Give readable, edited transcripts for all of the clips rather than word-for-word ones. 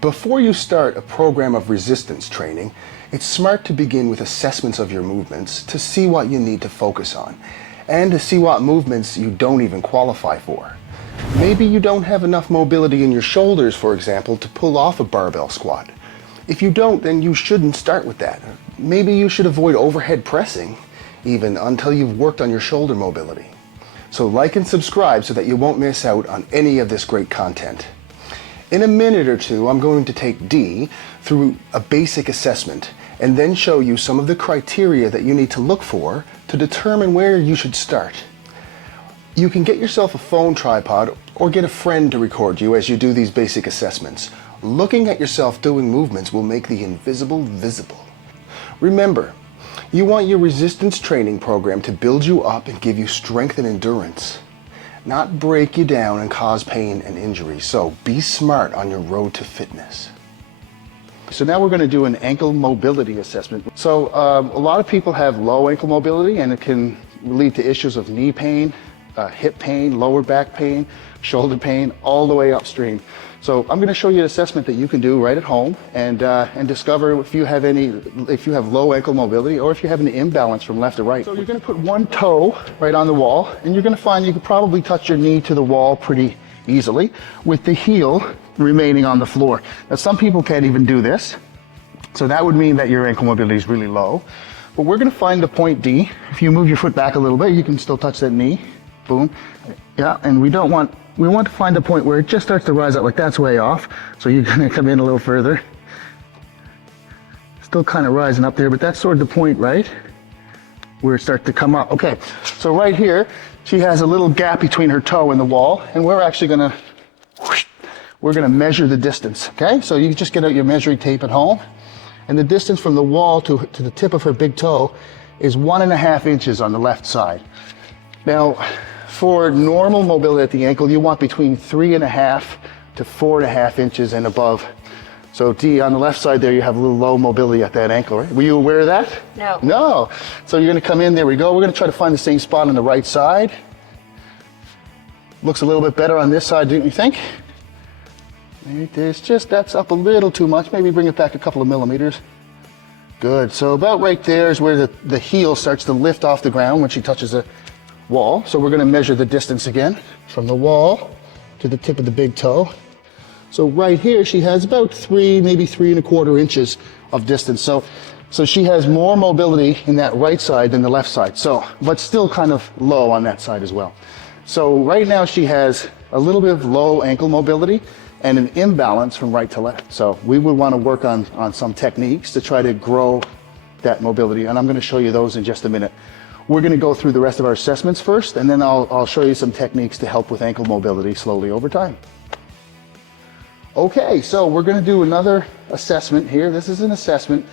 Before you start a program of resistance training, it's smart to begin with assessments of your movements to see what you need to focus on, and to see what movements you don't even qualify for. Maybe you don't have enough mobility in your shoulders, for example, to pull off a barbell squat. If you don't, then you shouldn't start with that. Maybe you should avoid overhead pressing, even until you've worked on your shoulder mobility. So like and subscribe so that you won't miss out on any of this great content. In a minute or two, I'm going to take Dee through a basic assessment and then show you some of the criteria that you need to look for to determine where you should start. You can get yourself a phone tripod or get a friend to record you as you do these basic assessments. Looking at yourself doing movements will make the invisible visible. Remember, you want your resistance training program to build you up and give you strength and endurance, not break you down and cause pain and injury. So be smart on your road to fitness. So now we're going to do an ankle mobility assessment. So a lot of people have low ankle mobility, and it can lead to issues of knee pain, hip pain, lower back pain, shoulder pain, all the way upstream. So I'm going to show you an assessment that you can do right at home and discover if you have low ankle mobility or if you have an imbalance from left to right. So you're going to put one toe right on the wall, and you're going to find you can probably touch your knee to the wall pretty easily with the heel remaining on the floor. Now some people can't even do this, so that would mean that your ankle mobility is really low. But we're going to find the point D. If you move your foot back a little bit, you can still touch that knee. Boom. Yeah, and we want to find the point where it just starts to rise up, like that's way off. So you're going to come in a little further. Still kind of rising up there, but that's sort of the point, right? Where it starts to come up. Okay, so right here, she has a little gap between her toe and the wall, and we're actually going to measure the distance, okay? So you just get out your measuring tape at home, and the distance from the wall to the tip of her big toe is 1.5 inches on the left side. Now, for normal mobility at the ankle, you want between 3.5 to 4.5 inches and above. So Dee, on the left side there, you have a little low mobility at that ankle, right? Were you aware of that? No. No. So you're going to come in, there we go. We're going to try to find the same spot on the right side. Looks a little bit better on this side, don't you think? That's up a little too much. Maybe bring it back a couple of millimeters. Good. So about right there is where the heel starts to lift off the ground when she touches the wall. So we're going to measure the distance again from the wall to the tip of the big toe. So right here she has about 3, maybe 3.25 inches of distance. So she has more mobility in that right side than the left side. So, but still kind of low on that side as well. So right now she has a little bit of low ankle mobility and an imbalance from right to left. So we would want to work on some techniques to try to grow that mobility, and I'm going to show you those in just a minute. We're going to go through the rest of our assessments first, and then I'll show you some techniques to help with ankle mobility slowly over time. Okay, so we're going to do another assessment here. This is an assessment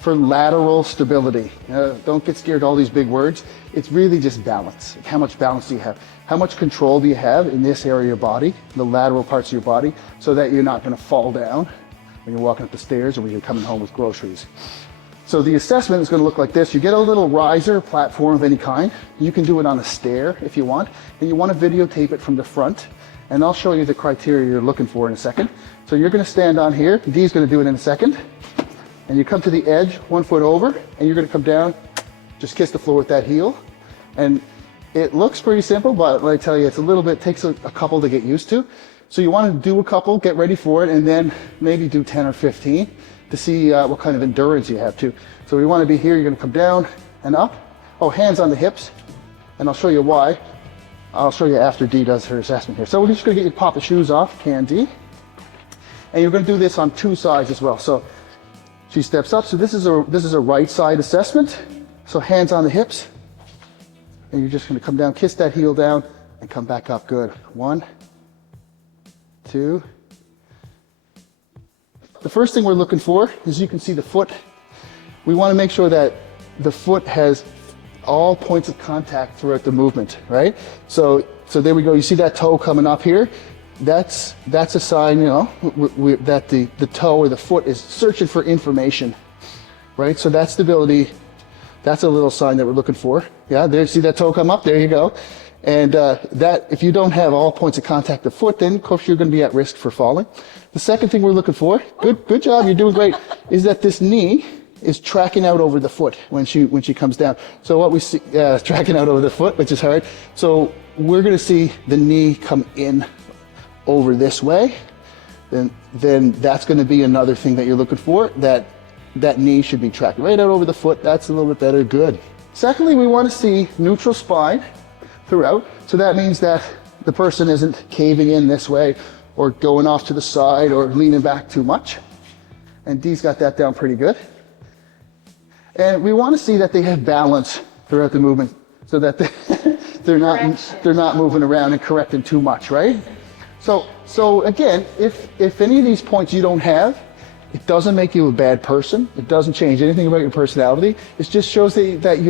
for lateral stability. Don't get scared of all these big words. It's really just balance. How much balance do you have? How much control do you have in this area of your body, the lateral parts of your body, so that you're not going to fall down when you're walking up the stairs or when you're coming home with groceries. So the assessment is going to look like this. You get a little riser, platform of any kind. You can do it on a stair if you want, and you want to videotape it from the front. And I'll show you the criteria you're looking for in a second. So you're going to stand on here. Dee's going to do it in a second. And you come to the edge, 1 foot over, and you're going to come down, just kiss the floor with that heel. And it looks pretty simple, but let me tell you, it's a little bit, takes a couple to get used to. So you want to do a couple, get ready for it, and then maybe do 10 or 15 to see what kind of endurance you have too. So we want to be here, you're going to come down and up. Oh, hands on the hips, and I'll show you why. I'll show you after Dee does her assessment here. So we're just going to get you to pop the shoes off, can Dee. And you're going to do this on 2 sides as well. So she steps up. So this is a right side assessment. So hands on the hips. And you're just going to come down, kiss that heel down, and come back up. Good. 1, 2. The first thing we're looking for is you can see the foot. We want to make sure that the foot has all points of contact throughout the movement, right? So there we go. You see that toe coming up here? That's a sign, you know, that the toe or the foot is searching for information, right? So that stability, that's a little sign that we're looking for. Yeah, there, see that toe come up? There you go. And that, if you don't have all points of contact of foot, then of course you're going to be at risk for falling. The second thing we're looking for, good job, you're doing great, is that this knee is tracking out over the foot when she comes down. So what we see, tracking out over the foot, which is hard. So we're going to see the knee come in over this way. Then that's going to be another thing that you're looking for. That knee should be tracked right out over the foot. That's a little bit better. Good. Secondly, we want to see neutral spine throughout. So that means that the person isn't caving in this way or going off to the side or leaning back too much. And Dee's got that down pretty good. And we want to see that they have balance throughout the movement so that they're not moving around and correcting too much, right? So again, if any of these points you don't have, it doesn't make you a bad person. It doesn't change anything about your personality. It just shows that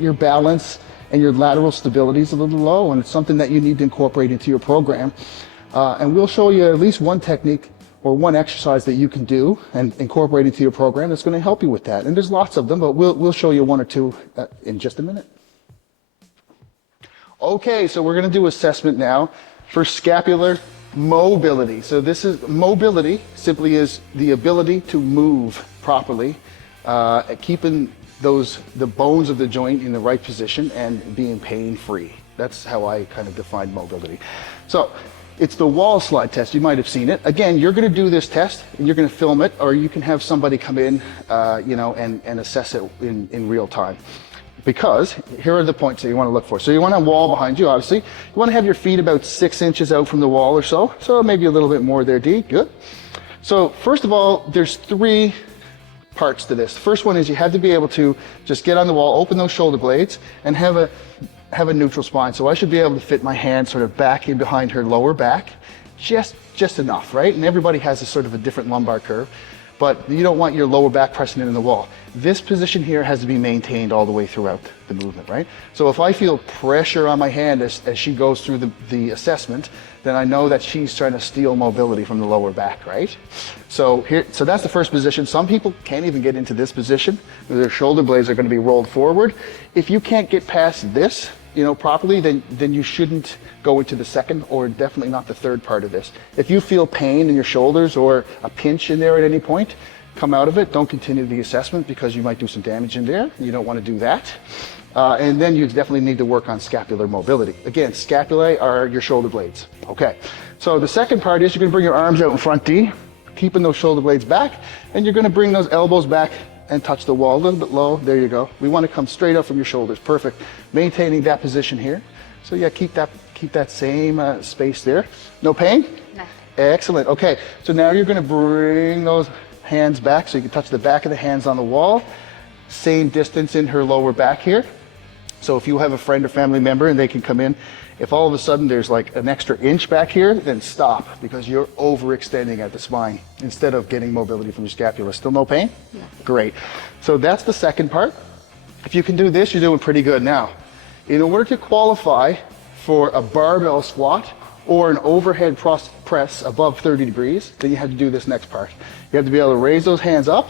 your balance and your lateral stability is a little low, and it's something that you need to incorporate into your program. And we'll show you at least one technique or one exercise that you can do and incorporate into your program that's going to help you with that. And there's lots of them, but we'll show you one or two in just a minute. Okay, so we're going to do assessment now for scapular mobility. So this is mobility, simply is the ability to move properly, keeping the bones of the joint in the right position and being pain-free. That's how I kind of define mobility. So it's the wall slide test. You might have seen it. Again, you're going to do this test and you're going to film it, or you can have somebody come in, and assess it in real time. Because here are the points that you want to look for. So you want a wall behind you, obviously. You want to have your feet about 6 inches out from the wall or so. So maybe a little bit more there, Dee. Good. So first of all, there's 3 parts to this. The first one is you have to be able to just get on the wall, open those shoulder blades, and have a neutral spine. So I should be able to fit my hand sort of back in behind her lower back, just enough, right? And everybody has a sort of a different lumbar curve, but you don't want your lower back pressing in the wall. This position here has to be maintained all the way throughout the movement, right? So if I feel pressure on my hand as she goes through the assessment, then I know that she's trying to steal mobility from the lower back, right? So that's the first position. Some people can't even get into this position. Their shoulder blades are going to be rolled forward. If you can't get past this, properly, then you shouldn't go into the second, or definitely not the third part of this. If you feel pain in your shoulders or a pinch in there at any point, come out of it. Don't continue the assessment because you might do some damage in there. You don't want to do that. And then you definitely need to work on scapular mobility. Again, scapulae are your shoulder blades. Okay. So the second part is you're going to bring your arms out in front, D, keeping those shoulder blades back, and you're going to bring those elbows back and touch the wall a little bit low. There you go. We want to come straight up from your shoulders. Perfect. Maintaining that position here. So yeah, keep that same space there. No pain? No. Excellent. Okay. So now you're going to bring those hands back so you can touch the back of the hands on the wall. Same distance in her lower back here. So if you have a friend or family member and they can come in, if all of a sudden there's like an extra inch back here, then stop, because you're overextending at the spine instead of getting mobility from your scapula. Still no pain? No. Great. So that's the second part. If you can do this, you're doing pretty good. Now, in order to qualify for a barbell squat or an overhead press above 30 degrees, then you have to do this next part. You have to be able to raise those hands up,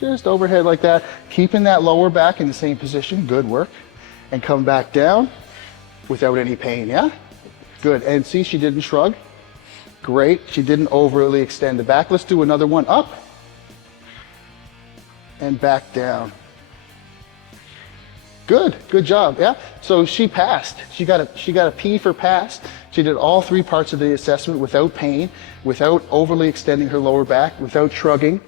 just overhead like that, keeping that lower back in the same position. Good work. And come back down without any pain, yeah? Good. And see, she didn't shrug. Great. She didn't overly extend the back. Let's do another one. Up and back down. Good. Good job. Yeah. So she passed. She got a P for pass. She did all 3 parts of the assessment without pain, without overly extending her lower back, without shrugging.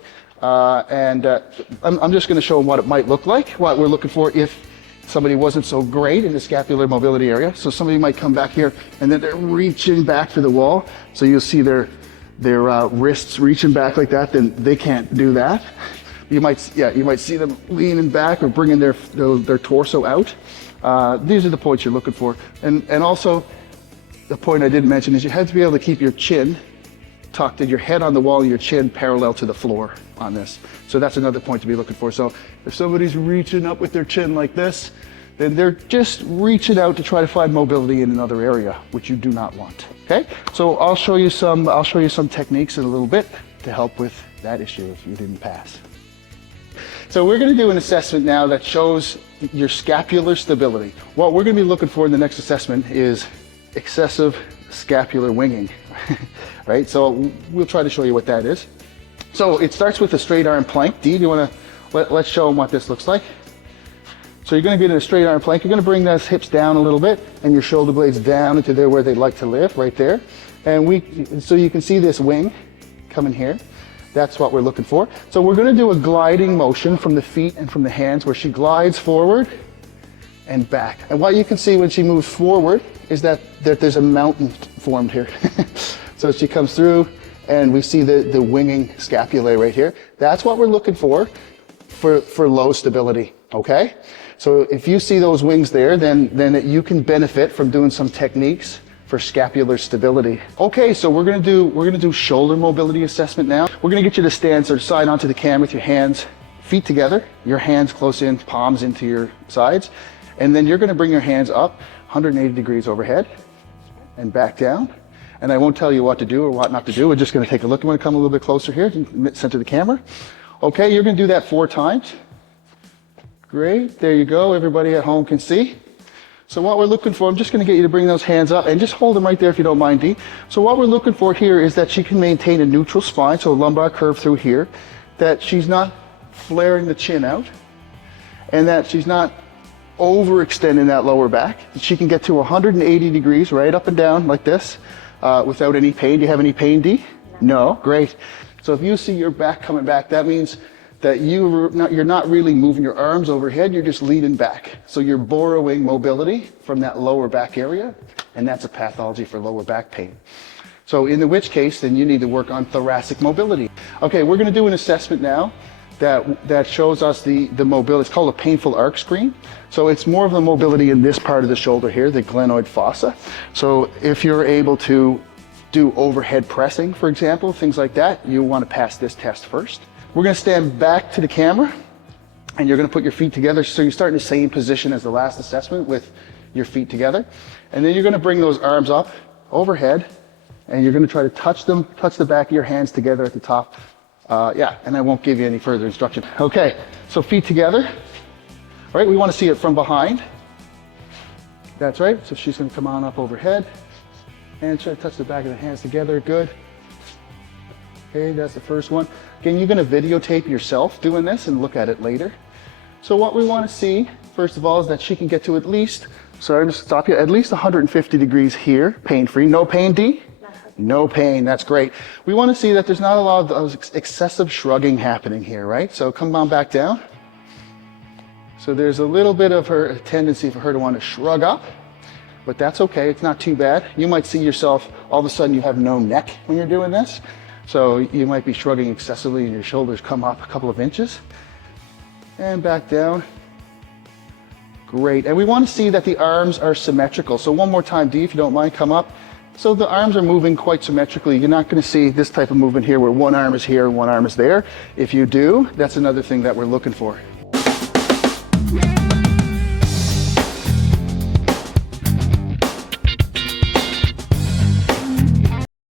I'm just going to show them what it might look like, what we're looking for if somebody wasn't so great in the scapular mobility area. So somebody might come back here and then they're reaching back to the wall. So you'll see their wrists reaching back like that. Then they can't do that. You might see them leaning back or bringing their torso out. These are the points you're looking for. And also the point I didn't mention is you have to be able to keep your chin tucked and your head on the wall and your chin parallel to the floor on this. So that's another point to be looking for. So if somebody's reaching up with their chin like this, then they're just reaching out to try to find mobility in another area, which you do not want. Okay? So I'll show you some techniques in a little bit to help with that issue if you didn't pass. So we're going to do an assessment now that shows your scapular stability. What we're going to be looking for in the next assessment is excessive scapular winging, right? So we'll try to show you what that is. So it starts with a straight arm plank. Dee, do you want to, let's show them what this looks like. So you're going to get in a straight arm plank. You're going to bring those hips down a little bit and your shoulder blades down into there where they'd like to live, right there. And so you can see this wing coming here. That's what we're looking for. So we're going to do a gliding motion from the feet and from the hands where she glides forward and back. And what you can see when she moves forward is that there's a mountain formed here. So she comes through and we see the winging scapulae right here. That's what we're looking for low stability, okay? So if you see those wings there, then you can benefit from doing some techniques for scapular stability. Okay, so we're gonna do shoulder mobility assessment now. We're gonna get you to stand sort of side onto the camera with your hands, feet together, your hands close in, palms into your sides, and then you're gonna bring your hands up 180 degrees overhead and back down. And I won't tell you what to do or what not to do. We're just gonna take a look. I'm gonna come a little bit closer here, center the camera. Okay, you're gonna do that 4 times. Great, there you go. Everybody at home can see. So what we're looking for, I'm just gonna get you to bring those hands up and just hold them right there if you don't mind, Dee. So what we're looking for here is that she can maintain a neutral spine, so a lumbar curve through here, that she's not flaring the chin out, and that she's not overextending that lower back. She can get to 180 degrees right up and down like this without any pain. Do you have any pain, Dee? No? Great. So if you see your back coming back, that means that you're not really moving your arms overhead, you're just leaning back. So you're borrowing mobility from that lower back area, and that's a pathology for lower back pain. So in which case, then you need to work on thoracic mobility. Okay, we're gonna do an assessment now that shows us the mobility. It's called a painful arc screen. So it's more of the mobility in this part of the shoulder here, the glenoid fossa. So if you're able to do overhead pressing, for example, things like that, you wanna pass this test first. We're gonna stand back to the camera and you're gonna put your feet together. So you start in the same position as the last assessment with your feet together. And then you're gonna bring those arms up overhead and you're gonna try to touch the back of your hands together at the top. And I won't give you any further instruction. Okay, so feet together. All right, we wanna see it from behind. That's right, so she's gonna come on up overhead and try to touch the back of the hands together, good. Okay, that's the first one. Again, you're gonna videotape yourself doing this and look at it later. So what we wanna see, first of all, is that she can get to at least 150 degrees here, pain-free. No pain, Dee? No pain, that's great. We wanna see that there's not a lot of excessive shrugging happening here, right? So come on back down. So there's a little bit of a tendency for her to wanna shrug up, but that's okay, it's not too bad. You might see yourself, all of a sudden you have no neck when you're doing this. So you might be shrugging excessively and your shoulders come up a couple of inches. And back down. Great, and we want to see that the arms are symmetrical. So one more time, Dee, if you don't mind, come up. So the arms are moving quite symmetrically. You're not going to see this type of movement here where one arm is here and one arm is there. If you do, that's another thing that we're looking for.